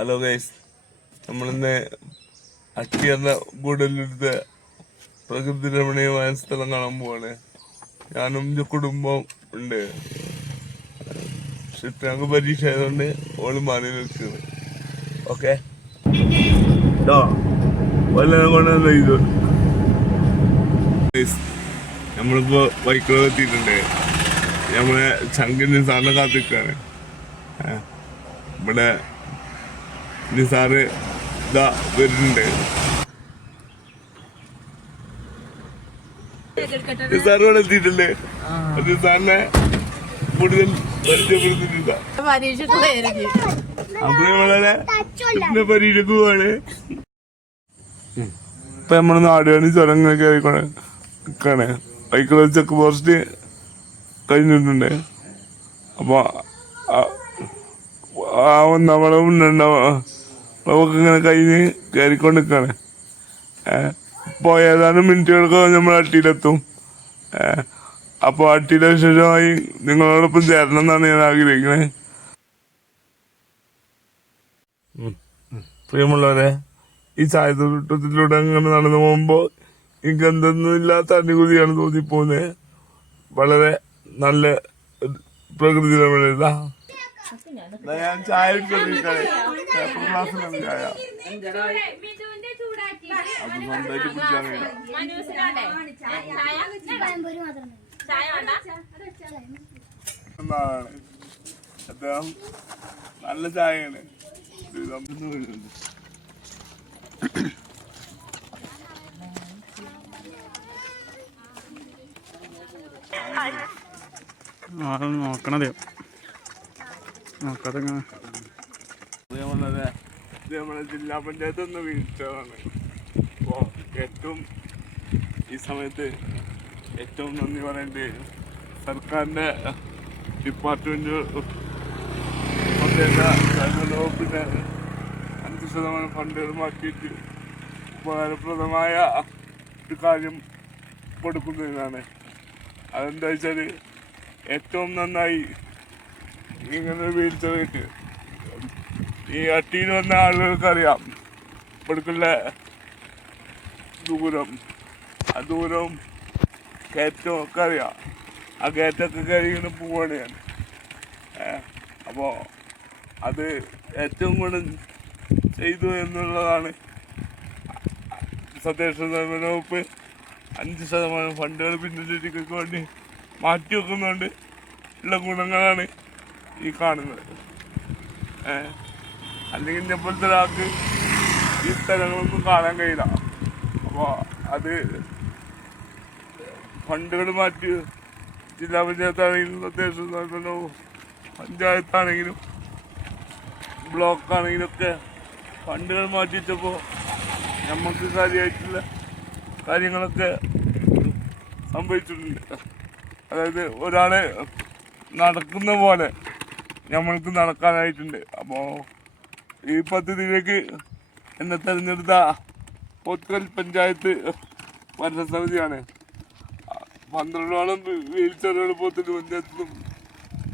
Hello guys നമ്മളിന്ന് അട്ടി എന്ന ഗുഡലിരുത്ത് പ്രകൃതി രമണീയമായ സ്ഥലം കാണാൻ പോവാണ്. ഞാനും എന്റെ കുടുംബം ഉണ്ട്. പക്ഷെ ഞങ്ങൾക്ക് പരീക്ഷ ആയതുകൊണ്ട് ഓൾ മാറി നിൽക്കുന്നത് ഓക്കെ നമ്മളിപ്പോ ബൈക്കിൽ എത്തിയിട്ടുണ്ട്. നമ്മളെ ചങ്കിന് സാറിനെ കാത്തിക്കാണ് ഇവിടെ നിസാറ് ഇതാ വരുന്നുണ്ട് നിസാറ് ഇവിടെ എത്തിയിട്ടുണ്ട് നിസാറിനെ കൂടുതൽ പരിചയപ്പെടുത്തിയിട്ടില്ല ഇപ്പൊ നമ്മൾ നാടുകാണി ചുരങ്ങൾ കയറിക്കോണേ നിക്കാണ് ബൈക്കിൽ ചെക്ക് പോസ്റ്റ് കഴിഞ്ഞിട്ടുണ്ട് അപ്പൊ നമ്മളെ മുന്നുണ്ടാവും നമുക്ക് ഇങ്ങനെ കഴിഞ്ഞ് കയറിക്കൊണ്ട് നിൽക്കുകയാണ് ഏഹ് ഇപ്പൊ ഏതാനും മിനിറ്റുകൾക്ക് നമ്മൾ അട്ടിയിലെത്തും. അപ്പോൾ അട്ടിയിലെ വിശേഷമായി നിങ്ങളോടൊപ്പം ചേരണം എന്നാണ് ഞാൻ ആഗ്രഹിക്കുന്നത് പ്രിയമുള്ളവരെ ഈ ചായത്തോട്ടത്തിലൂടെ അങ്ങനെ നടന്നു പോകുമ്പോൾ എനിക്ക് എന്തൊന്നും ഇല്ലാത്ത അനുഭൂതിയാണ് തോന്നിപ്പോകുന്നത്. വളരെ നല്ല പ്രകൃതി രമണീയത. ഞാൻ ചായ കുടിച്ചോണ്ടിരിക്കുകയാണ്. പേപ്പർ ഗ്ലാസ്സിലാണ് ചായ അത് സ്വന്തമായിട്ട് കുടിക്കാൻ എന്നാണ് അദ്ദേഹം നല്ല ചായയാണ്. ആരും നോക്കണത്. നോക്കാതെ ഇങ്ങനെ അതേപോലെ നമ്മുടെ ജില്ലാ പഞ്ചായത്ത് ഒന്ന് വീഴ്ചതാണ് അപ്പോൾ ഏറ്റവും ഈ സമയത്ത് ഏറ്റവും നന്ദി പറയേണ്ടത് സർക്കാരിന്റെ ഡിപ്പാർട്ട്മെന്റ് പ്രത്യേക വകുപ്പിന് അഞ്ച് ശതമാനം ഫണ്ടുകൾ മാറ്റിയിട്ട് ഉപകാരപ്രദമായ ഒരു കാര്യം കൊടുക്കുന്നതിനാണ്. അതെന്താ വെച്ചാൽ ഏറ്റവും നന്നായി ഇങ്ങനെ വീഴ്ച കിട്ടി ഈ അട്ടിയിൽ വന്ന ആളുകൾക്കറിയാം. ഇവിടേക്കുള്ള ദൂരം. ആ ദൂരവും കയറ്റം ഒക്കെ അറിയാം. ആ കയറ്റമൊക്കെ കയറിങ്ങനെ പോവാണ് ഞാൻ. അപ്പോൾ അത് ഏറ്റവും കൂടുതൽ ചെയ്തു എന്നുള്ളതാണ്. സതീഷ നിർമ്മാണ വകുപ്പ് അഞ്ച് ശതമാനം ഫണ്ടുകൾ ഭിന്നശേഷിക്ക് വേണ്ടി മാറ്റി വെക്കുന്നുണ്ട് ഉള്ള ഗുണങ്ങളാണ്. ഈ കാണുന്നത്. അല്ലെങ്കിൽ ഇതേപോലത്തെ ഒരാൾക്ക് ഈ സ്ഥലങ്ങളൊന്നും കാണാൻ കഴിയില്ല. അപ്പോൾ അത് ഫണ്ടുകൾ മാറ്റി ജില്ലാ പഞ്ചായത്താണെങ്കിലും തദ്ദേശ പഞ്ചായത്താണെങ്കിലും ബ്ലോക്കാണെങ്കിലും ഒക്കെ ഫണ്ടുകൾ മാറ്റിയിട്ടപ്പോൾ നമുക്ക് കാര്യമായിട്ടുള്ള കാര്യങ്ങളൊക്കെ സംഭവിച്ചിട്ടുണ്ട്. അതായത് ഒരാളെ നടക്കുന്ന പോലെ നമ്മൾക്ക് നടക്കാനായിട്ടുണ്ട്. അപ്പോൾ ഈ പദ്ധതിയിലേക്ക് എന്നെ തെരഞ്ഞെടുത്ത പൊത്തൽ പഞ്ചായത്ത് ഭരണസമിതിയാണ്. പന്ത്രണ്ടോളം വീൽ ചെറുകൾ പോത്തൽ പഞ്ചായത്തും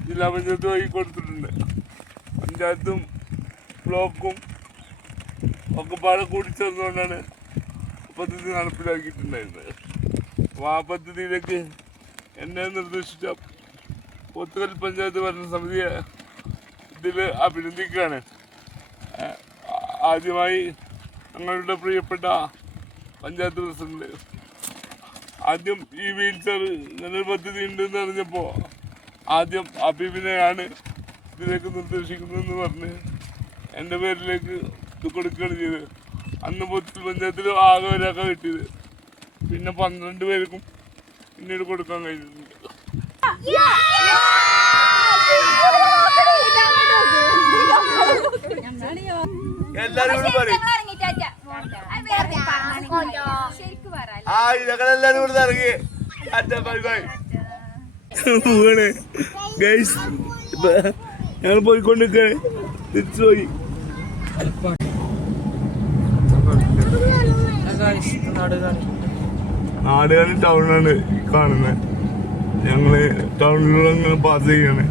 ജില്ലാ പഞ്ചായത്തും ആയി കൊടുത്തിട്ടുണ്ട്. പഞ്ചായത്തും ബ്ലോക്കും ഒക്കെ പാടെ കൂടി ചേർന്നുകൊണ്ടാണ് പദ്ധതി നടപ്പിലാക്കിയിട്ടുണ്ടായിരുന്നത്. അപ്പോൾ ആ പദ്ധതിയിലേക്ക് എന്നെ നിർദ്ദേശിച്ച പൊത്തുകൽ പഞ്ചായത്ത് ഭരണസമിതിയെ ഇതിൽ അഭിനന്ദിക്കുകയാണ്. ആദ്യമായി ഞങ്ങളുടെ പ്രിയപ്പെട്ട പഞ്ചായത്ത് പ്രസിഡന്റ് ആദ്യം ഈ വീൽ ചെയർ നല്ലൊരു പദ്ധതി ഉണ്ടെന്ന് അറിഞ്ഞപ്പോൾ ആദ്യം അഭിവിനെയാണ് ഇതിലേക്ക് നിർദ്ദേശിക്കുന്നതെന്ന് പറഞ്ഞ് എന്റെ പേരിലേക്ക് ഇത് കൊടുക്കുകയാണ് ചെയ്തത്. അന്ന് പൊതു പഞ്ചായത്തിൽ ആകെ ഒരാൾക്ക് കിട്ടിയത്. പിന്നെ പന്ത്രണ്ട് പേർക്കും പിന്നീട് കൊടുക്കാൻ കഴിഞ്ഞിട്ടുണ്ട്. എല്ലാരും കൂടി പറയും ആ. കൂടി ഇറങ്ങി. പോവാണ്. ഗൈസ് ഞങ്ങൾ പോയിക്കൊണ്ടിരിക്കാണ്. തിരിച്ചു പോയി നാടുകാണി ടൗണിലാണ് കാണുന്നത് ഞങ്ങൾ ടൗണിലൂടെ പാസ് ചെയ്യാണ്.